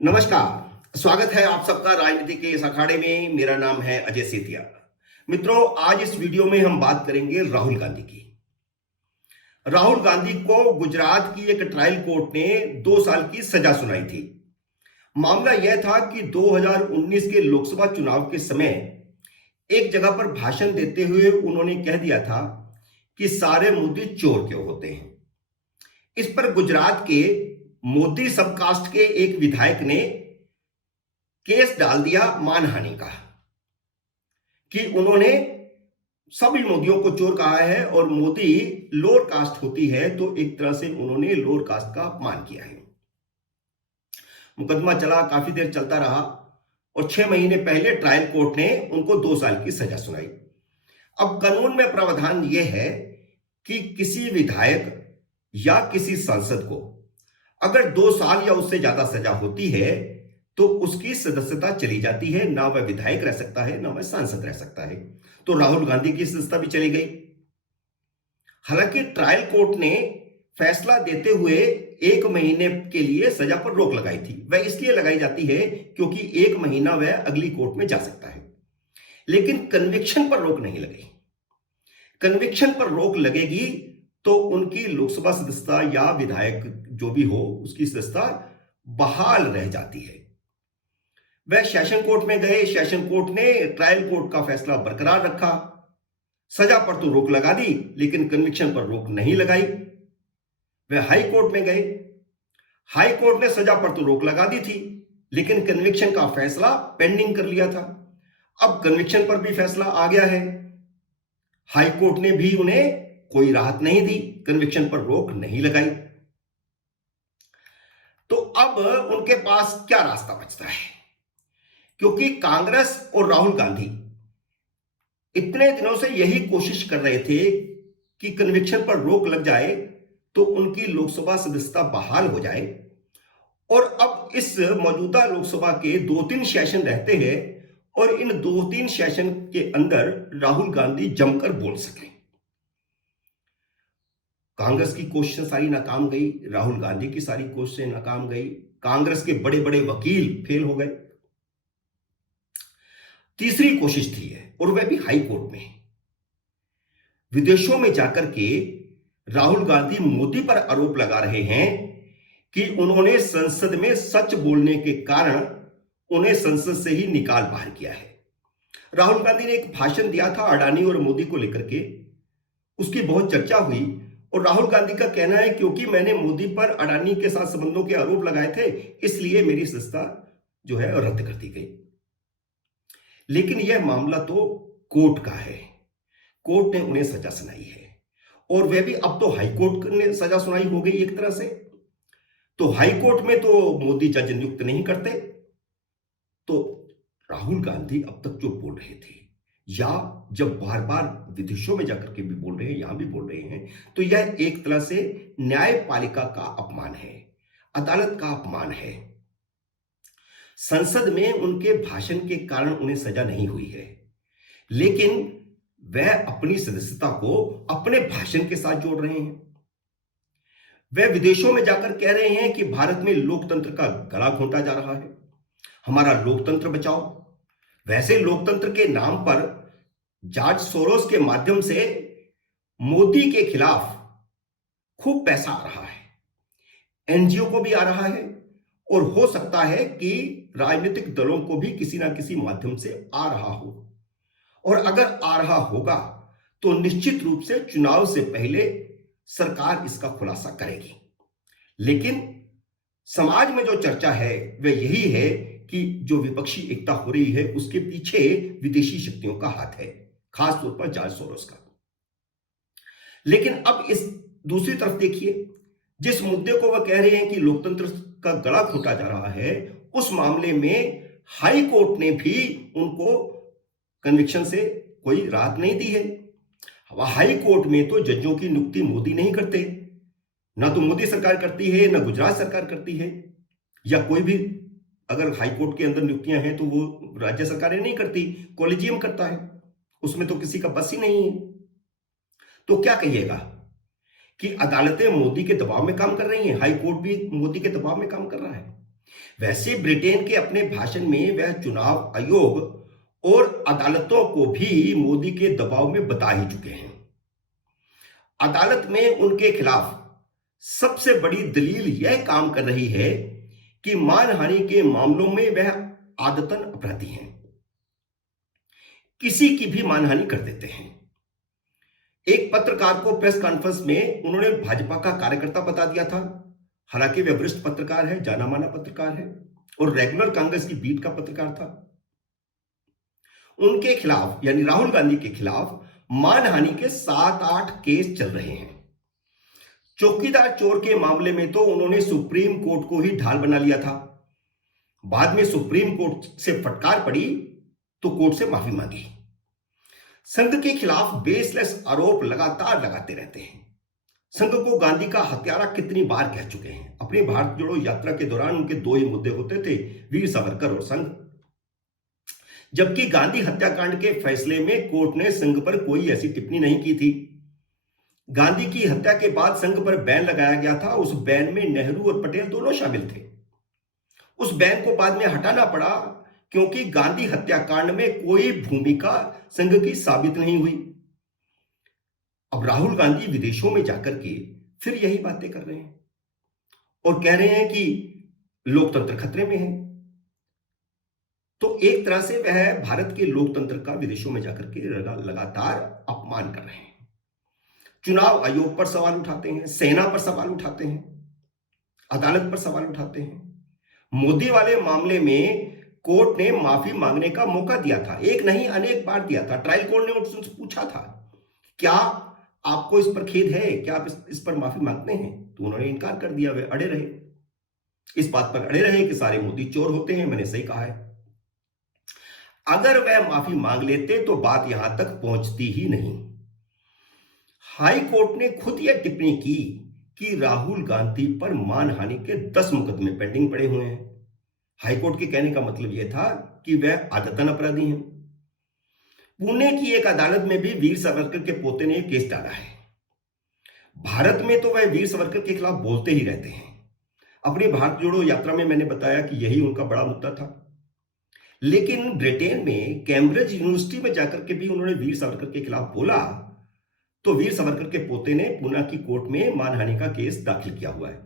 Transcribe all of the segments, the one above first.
नमस्कार। स्वागत है आप सबका राजनीति के इस अखाड़े में। मेरा नाम है अजय सेतिया। मित्रों, आज इस वीडियो में हम बात करेंगे राहुल गांधी की। राहुल गांधी को गुजरात की एक ट्रायल कोर्ट ने 2 साल की सजा सुनाई थी। मामला यह था कि 2019 के लोकसभा चुनाव के समय एक जगह पर भाषण देते हुए उन्होंने कह दिया था कि सारे मोदी चोर क्यों होते हैं। इस पर गुजरात के मोदी सबकास्ट के एक विधायक ने केस डाल दिया मानहानि का कि उन्होंने सभी मोदियों को चोर कहा है और मोदी लोअर कास्ट होती है, तो एक तरह से उन्होंने लोअर कास्ट का अपमान किया है। मुकदमा चला, काफी देर चलता रहा और 6 महीने पहले ट्रायल कोर्ट ने उनको 2 साल की सजा सुनाई। अब कानून में प्रावधान यह है कि किसी विधायक या किसी सांसद को अगर 2 साल या उससे ज्यादा सजा होती है तो उसकी सदस्यता चली जाती है। ना वह विधायक रह सकता है, ना वह सांसद रह सकता है। तो राहुल गांधी की सदस्यता भी चली गई। हालांकि ट्रायल कोर्ट ने फैसला देते हुए 1 महीने के लिए सजा पर रोक लगाई थी। वह इसलिए लगाई जाती है क्योंकि 1 महीना वह अगली कोर्ट में जा सकता है, लेकिन कन्विक्शन पर रोक नहीं लगी। कन्विक्शन पर रोक लगेगी तो उनकी लोकसभा सदस्यता या विधायक जो भी हो उसकी सदस्यता बहाल रह जाती है। वह सेशन कोर्ट में गए, सेशन कोर्ट ने ट्रायल कोर्ट का फैसला बरकरार रखा। सजा पर तो रोक लगा दी, लेकिन कन्विक्शन पर रोक नहीं लगाई। वह हाई कोर्ट में गए, हाई कोर्ट ने सजा पर तो रोक लगा दी थी, लेकिन कन्विक्शन का फैसला पेंडिंग कर लिया था। अब कन्विक्शन पर भी फैसला आ गया है। हाई कोर्ट ने भी उन्हें कोई राहत नहीं दी, कन्विक्शन पर रोक नहीं लगाई। तो अब उनके पास क्या रास्ता बचता है? क्योंकि कांग्रेस और राहुल गांधी इतने दिनों से यही कोशिश कर रहे थे कि कन्विक्शन पर रोक लग जाए तो उनकी लोकसभा सदस्यता बहाल हो जाए, और अब इस मौजूदा लोकसभा के 2-3 सेशन रहते हैं और इन 2-3 सेशन के अंदर राहुल गांधी जमकर बोल सकें। कांग्रेस की कोशिशें सारी नाकाम गई, राहुल गांधी की सारी कोशिशें नाकाम गई, कांग्रेस के बड़े बड़े वकील फेल हो गए। तीसरी कोशिश थी है, और वह भी हाई कोर्ट में। विदेशों में जाकर के राहुल गांधी मोदी पर आरोप लगा रहे हैं कि उन्होंने संसद में सच बोलने के कारण उन्हें संसद से ही निकाल बाहर किया है। राहुल गांधी ने एक भाषण दिया था अडानी और मोदी को लेकर के, उसकी बहुत चर्चा हुई और राहुल गांधी का कहना है क्योंकि मैंने मोदी पर अडानी के साथ संबंधों के आरोप लगाए थे, इसलिए मेरी सदस्यता जो है रद्द कर दी गई। लेकिन यह मामला तो कोर्ट का है, कोर्ट ने उन्हें सजा सुनाई है, और वह भी अब तो हाई कोर्ट ने सजा सुनाई हो गई एक तरह से। तो हाई कोर्ट में तो मोदी जज नियुक्त नहीं करते। तो राहुल गांधी अब तक जो बोल रहे थे, या जब बार बार विदेशों में जाकर के भी बोल रहे हैं, यहां भी बोल रहे हैं, तो यह एक तरह से न्यायपालिका का अपमान है, अदालत का अपमान है। संसद में उनके भाषण के कारण उन्हें सजा नहीं हुई है, लेकिन वह अपनी सदस्यता को अपने भाषण के साथ जोड़ रहे हैं। वह विदेशों में जाकर कह रहे हैं कि भारत में लोकतंत्र का गला घोंटा जा रहा है, हमारा लोकतंत्र बचाओ। वैसे लोकतंत्र के नाम पर जॉर्ज सोरोस के माध्यम से मोदी के खिलाफ खूब पैसा आ रहा है, एनजीओ को भी आ रहा है, और हो सकता है कि राजनीतिक दलों को भी किसी ना किसी माध्यम से आ रहा हो। और अगर आ रहा होगा तो निश्चित रूप से चुनाव से पहले सरकार इसका खुलासा करेगी। लेकिन समाज में जो चर्चा है वह यही है कि जो विपक्षी एकता हो रही है उसके पीछे विदेशी शक्तियों का हाथ है, खासतौर पर जॉर्ज सोरोस का। लेकिन अब इस दूसरी तरफ देखिए, जिस मुद्दे को वह कह रहे हैं कि लोकतंत्र का गला घोंटा जा रहा है, उस मामले में हाई कोर्ट ने भी उनको कन्विक्शन से कोई राहत नहीं दी है। हाई कोर्ट में तो जजों की नियुक्ति मोदी नहीं करते, ना तो मोदी सरकार करती है, ना गुजरात सरकार करती है, या कोई भी अगर हाई कोर्ट के अंदर नियुक्तियां हैं तो वो राज्य सरकारें नहीं करती, कॉलेजियम करता है, उसमें तो किसी का बस ही नहीं है। तो क्या कहिएगा कि अदालतें मोदी के दबाव में काम कर रही हैं, हाई कोर्ट भी मोदी के दबाव में काम कर रहा है। वैसे ब्रिटेन के अपने भाषण में वह चुनाव आयोग और अदालतों को भी मोदी के दबाव में बता ही चुके हैं। अदालत में उनके खिलाफ सबसे बड़ी दलील यह काम कर रही है कि मानहानि के मामलों में वह आदतन अपराधी हैं, किसी की भी मानहानि कर देते हैं। एक पत्रकार को प्रेस कॉन्फ्रेंस में उन्होंने भाजपा का कार्यकर्ता बता दिया था। हालांकि वे वरिष्ठ पत्रकार है, जाना माना पत्रकार है और रेगुलर कांग्रेस की बीट का पत्रकार था। उनके खिलाफ यानी राहुल गांधी के खिलाफ मानहानि के 7-8 केस चल रहे हैं। चौकीदार चोर के मामले में तो उन्होंने सुप्रीम कोर्ट को ही ढाल बना लिया था। बाद में सुप्रीम कोर्ट से फटकार पड़ी तो कोर्ट से माफी मांगी। संघ के खिलाफ बेसलेस आरोप लगातार लगाते रहते हैं। संघ को गांधी का हत्यारा कितनी बार कह चुके हैं। अपनी भारत जोड़ो यात्रा के दौरान उनके दो ही मुद्दे होते थे, वीर सावरकर और संघ। जबकि गांधी हत्याकांड के फैसले में कोर्ट ने संघ पर कोई ऐसी टिप्पणी नहीं की थी। गांधी की हत्या के बाद संघ पर बैन लगाया गया था। उस बैन में नेहरू और पटेल दोनों शामिल थे। उस बैन को बाद में हटाना पड़ा क्योंकि गांधी हत्याकांड में कोई भूमिका संघ की साबित नहीं हुई। अब राहुल गांधी विदेशों में जाकर के फिर यही बातें कर रहे हैं और कह रहे हैं कि लोकतंत्र खतरे में है। तो एक तरह से वह भारत के लोकतंत्र का विदेशों में जाकर के लगातार अपमान कर रहे हैं। चुनाव आयोग पर सवाल उठाते हैं, सेना पर सवाल उठाते हैं, अदालत पर सवाल उठाते हैं। मोदी वाले मामले में कोर्ट ने माफी मांगने का मौका दिया था, एक नहीं अनेक बार दिया था। ट्रायल कोर्ट ने उनसे पूछा था, क्या आपको इस पर खेद है, क्या आप इस पर माफी मांगते हैं? तो उन्होंने इनकार कर दिया। वे अड़े रहे, इस बात पर अड़े रहे कि सारे मोदी चोर होते हैं। मैंने सही कहा है। अगर वह माफी मांग लेते तो बात यहां तक पहुंचती ही नहीं। हाई कोर्ट ने खुद यह टिप्पणी की कि राहुल गांधी पर मानहानि के 10 मुकदमे पेंडिंग पड़े हुए हैं। हाईकोर्ट के कहने का मतलब यह था कि वह आदतन अपराधी हैं। पुणे की एक अदालत में भी वीर सावरकर के पोते ने एक केस डाला है। भारत में तो वह वीर सावरकर के खिलाफ बोलते ही रहते हैं। अपनी भारत जोड़ो यात्रा में मैंने बताया कि यही उनका बड़ा मुद्दा था। लेकिन ब्रिटेन में कैम्ब्रिज यूनिवर्सिटी में जाकर के भी उन्होंने वीर सावरकर के खिलाफ बोला, तो वीर सावरकर के पोते ने पुणे की कोर्ट में मानहानि का केस दाखिल किया हुआ है।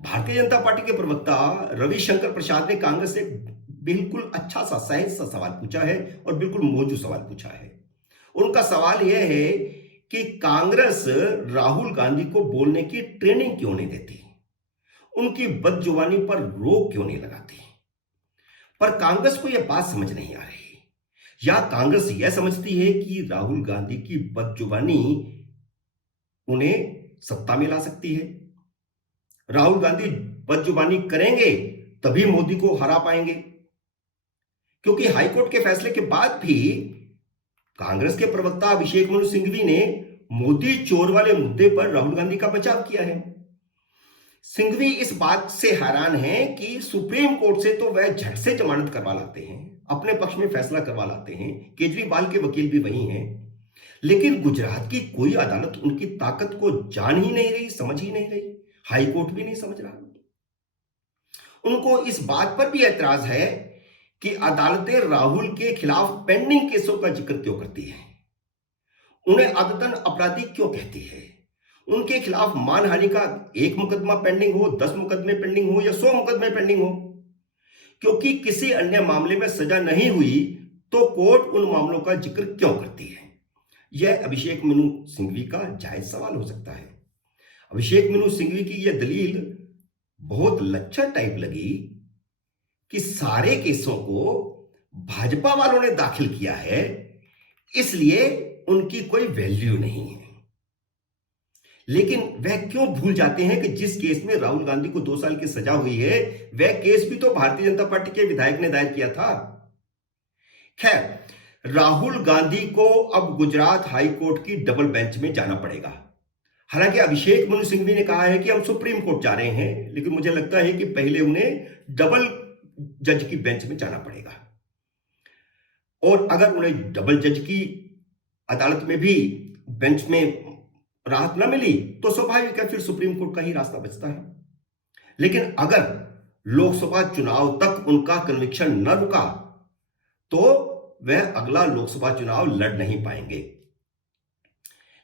भारतीय जनता पार्टी के प्रवक्ता रविशंकर प्रसाद ने कांग्रेस से बिल्कुल अच्छा सा सहज सा सवाल पूछा है और बिल्कुल मौजूद सवाल पूछा है। उनका सवाल यह है कि कांग्रेस राहुल गांधी को बोलने की ट्रेनिंग क्यों नहीं देती, उनकी बदजुबानी पर रोक क्यों नहीं लगाती। पर कांग्रेस को यह बात समझ नहीं आ रही, या कांग्रेस यह समझती है कि राहुल गांधी की बदजुबानी उन्हें सत्ता में ला सकती है। राहुल गांधी बदजुबानी करेंगे तभी मोदी को हरा पाएंगे, क्योंकि हाईकोर्ट के फैसले के बाद भी कांग्रेस के प्रवक्ता अभिषेक मनु सिंघवी ने मोदी चोर वाले मुद्दे पर राहुल गांधी का बचाव किया है। सिंघवी इस बात से हैरान हैं कि सुप्रीम कोर्ट से तो वह झट से जमानत करवा लाते हैं, अपने पक्ष में फैसला करवा लाते हैं। केजरीवाल के वकील भी वही हैं, लेकिन गुजरात की कोई अदालत उनकी ताकत को जान ही नहीं रही, समझ ही नहीं रही। हाईकोर्ट भी नहीं समझ रहा। उनको इस बात पर भी ऐतराज है कि अदालतें राहुल के खिलाफ पेंडिंग केसों का जिक्र क्यों करती हैं, उन्हें आदतन अपराधी क्यों कहती है। उनके खिलाफ मानहानि का 1 मुकदमा पेंडिंग हो, 10 मुकदमे पेंडिंग हो या 100 मुकदमे पेंडिंग हो, क्योंकि किसी अन्य मामले में सजा नहीं हुई तो कोर्ट उन मामलों का जिक्र क्यों करती है। यह अभिषेक मनु सिंघवी का जायज सवाल हो सकता है। अभिषेक मनु सिंघवी की यह दलील बहुत लच्छा टाइप लगी कि सारे केसों को भाजपा वालों ने दाखिल किया है, इसलिए उनकी कोई वैल्यू नहीं है। लेकिन वह क्यों भूल जाते हैं कि जिस केस में राहुल गांधी को 2 साल की सजा हुई है, वह केस भी तो भारतीय जनता पार्टी के विधायक ने दायर किया था। खैर, राहुल गांधी को अब गुजरात हाई कोर्ट की डबल बेंच में जाना पड़ेगा। हालांकि अभिषेक मनु सिंघवी ने कहा है कि हम सुप्रीम कोर्ट जा रहे हैं, लेकिन मुझे लगता है कि पहले उन्हें डबल जज की बेंच में जाना पड़ेगा। और अगर उन्हें डबल जज की अदालत में भी बेंच में राहत न मिली तो स्वाभाविक है फिर सुप्रीम कोर्ट का ही रास्ता बचता है। लेकिन अगर लोकसभा चुनाव तक उनका कन्विक्शन न रुका तो वह अगला लोकसभा चुनाव लड़ नहीं पाएंगे।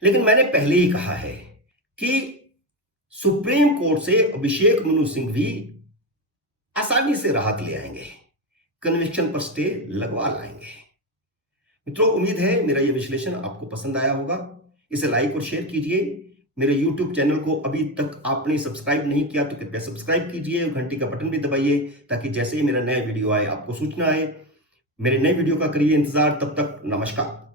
लेकिन मैंने पहले ही कहा है कि सुप्रीम कोर्ट से अभिषेक मनु सिंह भी आसानी से राहत ले आएंगे, कन्विक्शन पर स्टे लगवा लाएंगे। मित्रों, उम्मीद है मेरा यह विश्लेषण आपको पसंद आया होगा। इसे लाइक और शेयर कीजिए। मेरे YouTube चैनल को अभी तक आपने सब्सक्राइब नहीं किया तो कृपया सब्सक्राइब कीजिए और घंटी का बटन भी दबाइए ताकि जैसे ही मेरा नया वीडियो आए आपको सूचना आए। मेरे नए वीडियो का करिए इंतजार। तब तक नमस्कार।